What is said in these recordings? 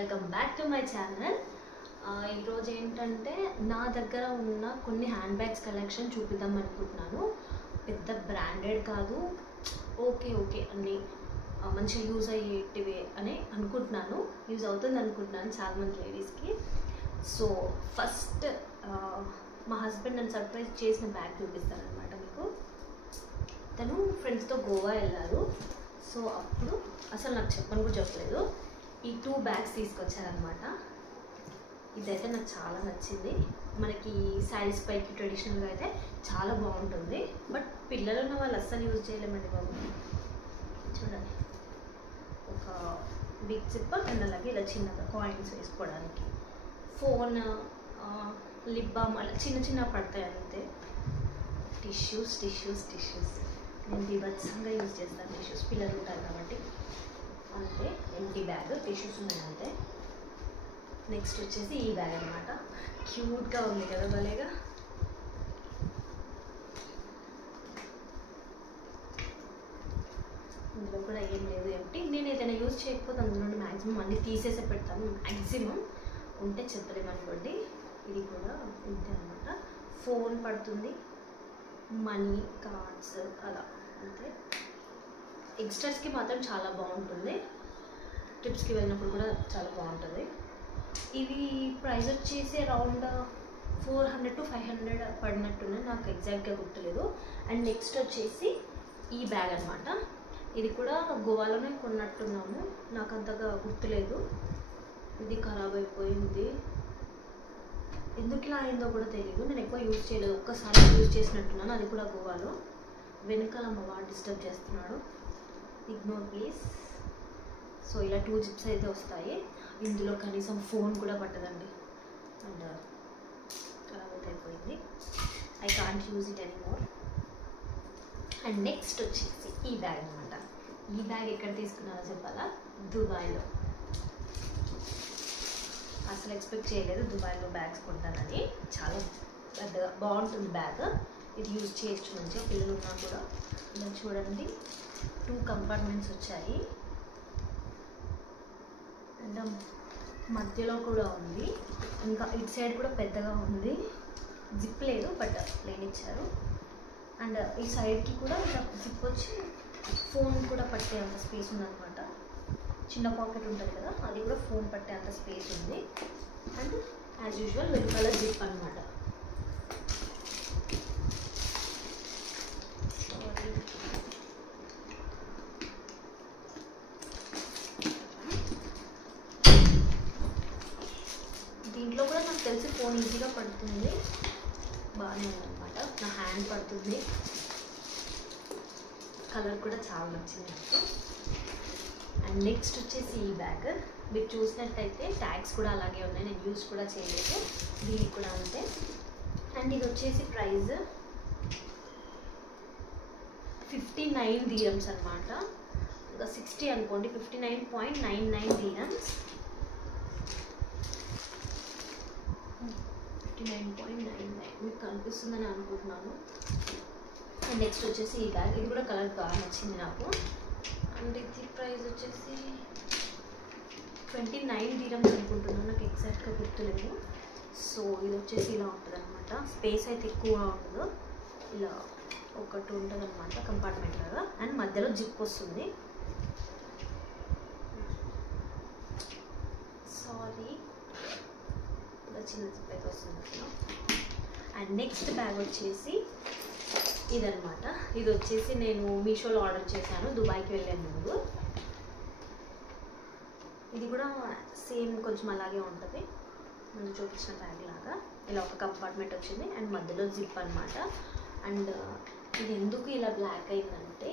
Welcome back to my channel. ఈరోజు ఏంటంటే నా దగ్గర ఉన్న కొన్ని హ్యాండ్ బ్యాగ్స్ కలెక్షన్ చూపిద్దాం అనుకుంటున్నాను. పెద్ద బ్రాండెడ్ కాదు, ఓకే అన్ని మంచిగా యూజ్ అయ్యేటివే అని అనుకుంటున్నాను, యూజ్ అవుతుంది అనుకుంటున్నాను చాలామంది లేడీస్కి. సో ఫస్ట్ మా హస్బెండ్ నన్ను సర్ప్రైజ్ చేసిన బ్యాగ్ చూపిస్తాను అనమాట మీకు. తను ఫ్రెండ్స్తో గోవా వెళ్ళారు. సో అప్పుడు అసలు నాకు చెప్పని కూడా చెప్పలేదు, ఈ 2 బ్యాగ్స్ తీసుకొచ్చారనమాట. ఇదైతే నాకు చాలా నచ్చింది. మనకి శారీస్ పైకి ట్రెడిషనల్గా అయితే చాలా బాగుంటుంది, బట్ పిల్లలు ఉన్న వాళ్ళు అస్సలు యూజ్ చేయలేమండి బాబు. చూడండి, ఒక బిగ్ జిప్ అండ్ అలాగే ఇలా చిన్నగా కాయిన్స్ వేసుకోవడానికి, ఫోన్, లిప్ బామ్ అలా చిన్న పడతాయి అంతే. టిష్యూస్ నేను బీభత్సంగా యూజ్ చేస్తాను టిష్యూస్, పిల్లలు ఉంటారు కాబట్టి. అంతే, ఎంటీ బ్యాగ్, టిష్యూస్ ఉన్నాయి అంతే. నెక్స్ట్ వచ్చేసి ఈ బ్యాగ్ అనమాట. క్యూట్గా ఉంది కదా భలేగా. ఇందులో కూడా ఏం లేదు ఎంటీ. నేను ఏదైనా యూజ్ చేయకపోతే అందులో మ్యాక్సిమం అన్నీ తీసేసే పెడతాను, మ్యాక్సిమం ఉంటే చెప్పలేమనుకోండి. ఇది కూడా ఇంతే అనమాట. ఫోన్ పడుతుంది, మనీ, కార్డ్స్ అలా అంతే. యంగ్స్టర్స్కి మాత్రం చాలా బాగుంటుంది, ట్రిప్స్కి వెళ్ళినప్పుడు కూడా చాలా బాగుంటుంది. ఇవి ప్రైస్ వచ్చేసి అరౌండ్ 400 to 500 పడినట్టున్నాయి, నాకు ఎగ్జాక్ట్గా గుర్తులేదు. అండ్ నెక్స్ట్ వచ్చేసి ఈ బ్యాగ్ అనమాట. ఇది కూడా గోవాలోనే కొన్నట్టున్నాము, నాకు అంతగా గుర్తులేదు. ఇది ఖరాబ్ అయిపోయింది, ఎందుకు ఇలా అయిందో కూడా తెలియదు. నేను ఎక్కువ యూజ్ చేయలేదు, ఒక్కసారి యూజ్ చేసినట్టున్నాను, అది కూడా గోవాలో. వెనకాల మా వాడు డిస్టర్బ్ చేస్తున్నాడు, ఇగ్నోర్ ప్లీజ్. సో ఇలా 2 జిప్స్ అయితే వస్తాయి. ఇందులో కనీసం ఫోన్ కూడా పట్టదండి, అండ్ ఖరాబ్ అయిపోయింది. I can't use it anymore. And next వచ్చేసి ఈ బ్యాగ్ అనమాట. ఈ బ్యాగ్ ఎక్కడ తీసుకున్నానో చెప్పాలా? దుబాయ్లో. అసలు ఎక్స్పెక్ట్ చేయలేదు దుబాయ్లో బ్యాగ్స్ కొంటానని. చాలా పెద్దగా బాగుంటుంది బ్యాగ్, ఇది యూజ్ చేయొచ్చు మంచిగా, పిల్లలు ఉన్నా కూడా. ఇలా చూడండి, 2 కంపార్ట్మెంట్స్ వచ్చాయి, అండ్ మధ్యలో కూడా ఉంది. ఇంకా ఇటు సైడ్ కూడా పెద్దగా ఉంది, జిప్ లేదు బట్ ప్లేన్ ఇచ్చారు. అండ్ ఈ సైడ్కి కూడా ఇలా జిప్ వచ్చి ఫోన్ కూడా పట్టే అంత స్పేస్ ఉందన్నమాట. చిన్న పాకెట్ ఉంటుంది కదా, అది కూడా ఫోన్ పట్టే అంత స్పేస్ ఉంది. అండ్ యాజ్ యూజువల్ వెనకాల జిప్ అనమాట. దీంట్లో కూడా నాకు తెలిసి ఫోన్ ఈజీగా పడుతుంది, బాగానే ఉందన్నమాట. నా హ్యాండ్ పడుతుంది, కలర్ కూడా చాలా నచ్చింది నాకు. అండ్ నెక్స్ట్ వచ్చేసి ఈ బ్యాగ్. మీరు చూసినట్టయితే ట్యాగ్స్ కూడా అలాగే ఉన్నాయి, నేను యూజ్ కూడా చేయలేదు, దీనికి కూడా అంతే. అండ్ ఇది వచ్చేసి ప్రైస్ 59 dirhams అనమాట, ఇంకా 60 అనుకోండి, 59.99 dirhams. 59.99 మీకు కనిపిస్తుందని అనుకుంటున్నాను. అండ్ నెక్స్ట్ వచ్చేసి ఈ బ్యాగ్, ఇది కూడా కలర్ బాగా నచ్చింది నాకు. అండ్ ఇది ప్రైస్ వచ్చేసి 29 dirhams అనుకుంటున్నాను, నాకు ఎగ్జాక్ట్గా గుర్తులేదు. సో ఇది వచ్చేసి ఇలా ఉంటుంది అనమాట, స్పేస్ అయితే ఎక్కువ ఉండదు, ఇలా ఒకటి ఉంటుంది అనమాట కంపార్ట్మెంట్ లాగా. అండ్ మధ్యలో జిప్ వస్తుంది. సారీ, ఇలా చిన్న జిప్ అయితే వస్తుంది. అండ్ నెక్స్ట్ బ్యాగ్ వచ్చేసి ఇదనమాట. ఇది వచ్చేసి నేను మీషోలో ఆర్డర్ చేశాను దుబాయ్కి వెళ్ళే ముందు. ఇది కూడా సేమ్ కొంచెం అలాగే ఉంటుంది, ముందు చూపించిన బ్యాగ్ లాగా. ఇలా ఒక కంపార్ట్మెంట్ వచ్చింది అండ్ మధ్యలో జిప్ అనమాట. అండ్ ఇది ఎందుకు ఇలా బ్లాక్ అయిందంటే,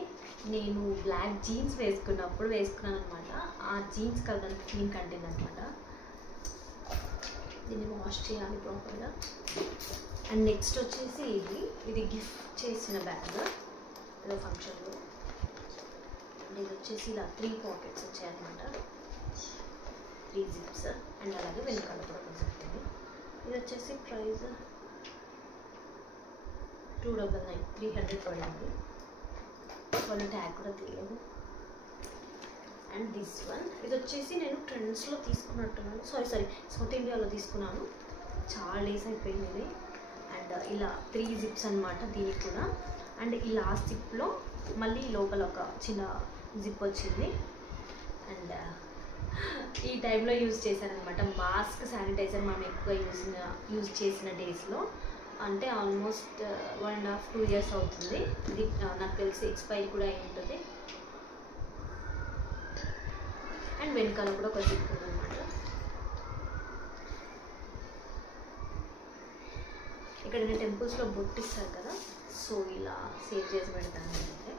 నేను బ్లాక్ జీన్స్ వేసుకున్నప్పుడు వేసుకున్నాను అనమాట, ఆ జీన్స్ కలర్ క్లీన్ కంటెంట్ అనమాట. దీన్ని వాష్ చేయాలి ప్రాపర్గా. అండ్ నెక్స్ట్ వచ్చేసి ఇది గిఫ్ట్ చేసిన బ్యాగ్ ఏదో ఫంక్షన్లో. అండ్ ఇది వచ్చేసి ఇలా 3 పాకెట్స్ వచ్చాయన్నమాట, 3 జిప్స్. అండ్ అలాగే వెనకాల కూడా కొంచెం. ఇది వచ్చేసి ప్రైస్ 299, 300 పడింది. వాళ్ళు ట్యాగ్ కూడా తీయలేదు. అండ్ దిస్ వన్, ఇది వచ్చేసి నేను ట్రెండ్స్లో తీసుకున్నట్టున్నాను, సారీ సౌత్ ఇండియాలో తీసుకున్నాను, చాలా డేస్ అయిపోయింది ఇది. అండ్ ఇలా 3 జిప్స్ అనమాట దీనికి కూడా. అండ్ ఈ లాస్ట్ జిప్లో మళ్ళీ లోపల ఒక చిన్న జిప్ వచ్చింది. అండ్ ఈ టైంలో యూజ్ చేశాను అనమాట మాస్క్, శానిటైజర్ మనం ఎక్కువ యూజ్ చేసిన డేస్లో. అంటే ఆల్మోస్ట్ 1.5-2 years అవుతుంది ఇది. నాకు తెలిసి ఎక్స్పైరీ కూడా అయి ఉంటుంది. అండ్ వెనకాల కూడా ఒక జిప్ ఉందన్నమాట. ఇక్కడ నేను టెంపుల్స్లో బొట్టిస్తారు కదా, సో ఇలా సేవ్ చేసి పెడతాను అయితే.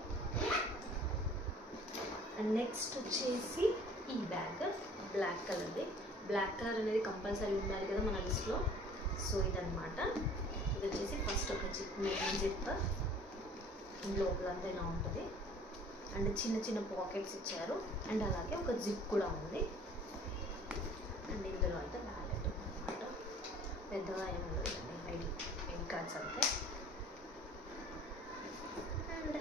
అండ్ నెక్స్ట్ వచ్చేసి ఈ బ్యాగ్ బ్లాక్ కలర్ది. బ్లాక్ కలర్ అనేది కంపల్సరీ ఉండాలి కదా మన లిస్ట్లో. సో ఇదన్నమాట. ఇది వచ్చేసి ఫస్ట్ ఒక జిప్, మెయిన్ జిప్ లోపలంతా ఇలా ఉంటుంది. అండ్ చిన్న చిన్న పాకెట్స్ ఇచ్చారు. అండ్ అలాగే ఒక జిప్ కూడా ఉంది. అండ్ ఇందులో అయితే వ్యాలెట్ ఉందన్నమాట. పెద్దగా ఏమి ఉండదండి, ఐడి కార్డ్స్ అంతే. అండ్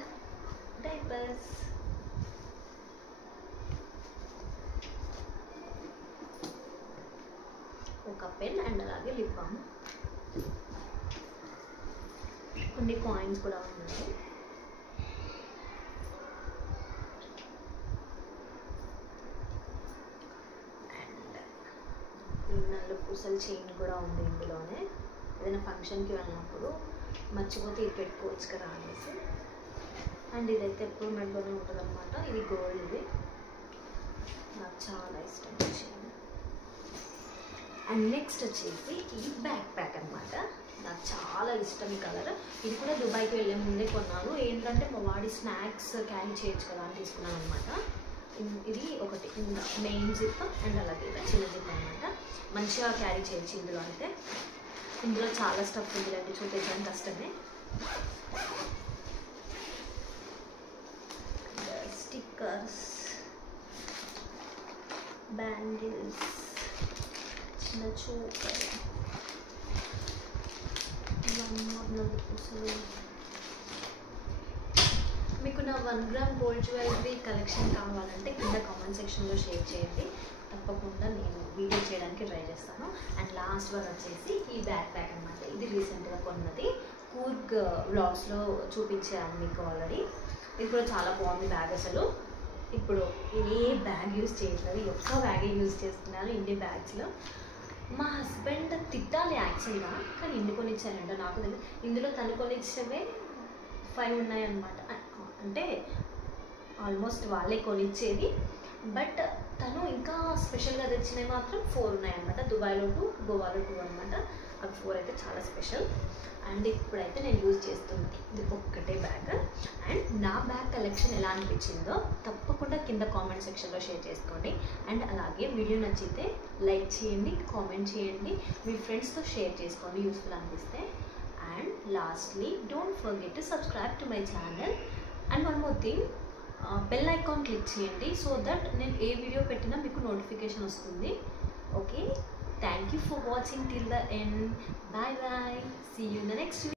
డైపర్స్, ఒక పెన్ అండ్ అలాగే లిప్ బామ్, కొన్ని కాయిన్స్ కూడా ఉన్నాయి. అండ్ నల్ల పూసల చైన్ కూడా ఉంది ఇందులోనే. ఏదైనా ఫంక్షన్కి వెళ్ళినప్పుడు మర్చిపోతే ఇది పెట్టుకోవచ్చు కదా అనేసి. అండ్ ఇదైతే ఎప్పుడు మెడలోనే ఉంటుంది అనమాట. ఇది గోల్డ్ది, నాకు చాలా ఇష్టం చైన్. అండ్ నెక్స్ట్ వచ్చేసి ఈ బ్యాక్ ప్యాక్ అనమాట. నాకు చాలా ఇష్టం ఈ కలర్. ఇది కూడా దుబాయ్కి వెళ్ళే ముందే కొన్నాను. ఏంటంటే మా వాడి స్నాక్స్ క్యారీ చేయొచ్చు కదా అని తీసుకున్నాను అనమాట. ఇది ఒకటి మెయిన్ జిప్ అండ్ అలాగే చిన్న జిప్ అనమాట. మంచిగా క్యారీ చేయొచ్చు ఇందులో అయితే. ఇందులో చాలా స్టఫ్ ఉందండి, చూపించడం కష్టమే. స్టిక్కర్స్, బ్యాంగిల్స్, చిన్న చూపర్, పూసలు. మీకు నా 1 gram గోల్డ్ జ్యువెలరీ కలెక్షన్ కావాలంటే కింద కామెంట్ సెక్షన్లో షేర్ చేయండి, తప్పకుండా నేను వీడియో చేయడానికి ట్రై చేస్తాను. అండ్ లాస్ట్ వన్ వచ్చేసి ఈ బ్యాక్ ప్యాక్ అనమాట. ఇది రీసెంట్గా కొన్నది, కూర్గ్ వ్లాగ్స్లో చూపించాను మీకు ఆల్రెడీ. ఇది కూడా చాలా బాగుంది బ్యాగ్. అసలు ఇప్పుడు ఏ బ్యాగ్ యూజ్ చేయట్లేదు, ఒక్క బ్యాగే యూజ్ చేస్తున్నాను ఇన్ని బ్యాగ్స్లో. మా హస్బెండ్ తిట్టాలి యాక్చువల్గా, కానీ ఇన్ని కొనిచ్చారంట నాకు తెలియదు. ఇందులో తను కొనిచ్చవే 5 ఉన్నాయన్నమాట. అంటే ఆల్మోస్ట్ వాళ్ళే కొనిచ్చేది, బట్ తను ఇంకా స్పెషల్గా తెచ్చినవి మాత్రం 4 ఉన్నాయన్నమాట. దుబాయ్లో 2, గోవాలో 2 అనమాట. అవి 4 అయితే చాలా స్పెషల్. అండ్ ఇప్పుడైతే నేను యూజ్ చేస్తుంది ఇది ఒక్కటే బ్యాగ్. అండ్ నా బ్యాగ్ కలెక్షన్ ఎలా అనిపించిందో తప్పకుండా కింద కామెంట్ సెక్షన్లో షేర్ చేసుకోండి. అండ్ అలాగే వీడియో నచ్చితే లైక్ చేయండి, కామెంట్ చేయండి, మీ ఫ్రెండ్స్తో షేర్ చేసుకోండి యూస్ఫుల్ అనిపిస్తే. And lastly don't forget to subscribe to my channel. And one more thing, bell icon click చేయండి సో దట్ నేను ఏ వీడియో పెట్టినా మీకు నోటిఫికేషన్ వస్తుంది. Okay, thank you for watching till the end. Bye bye. See you in the next video.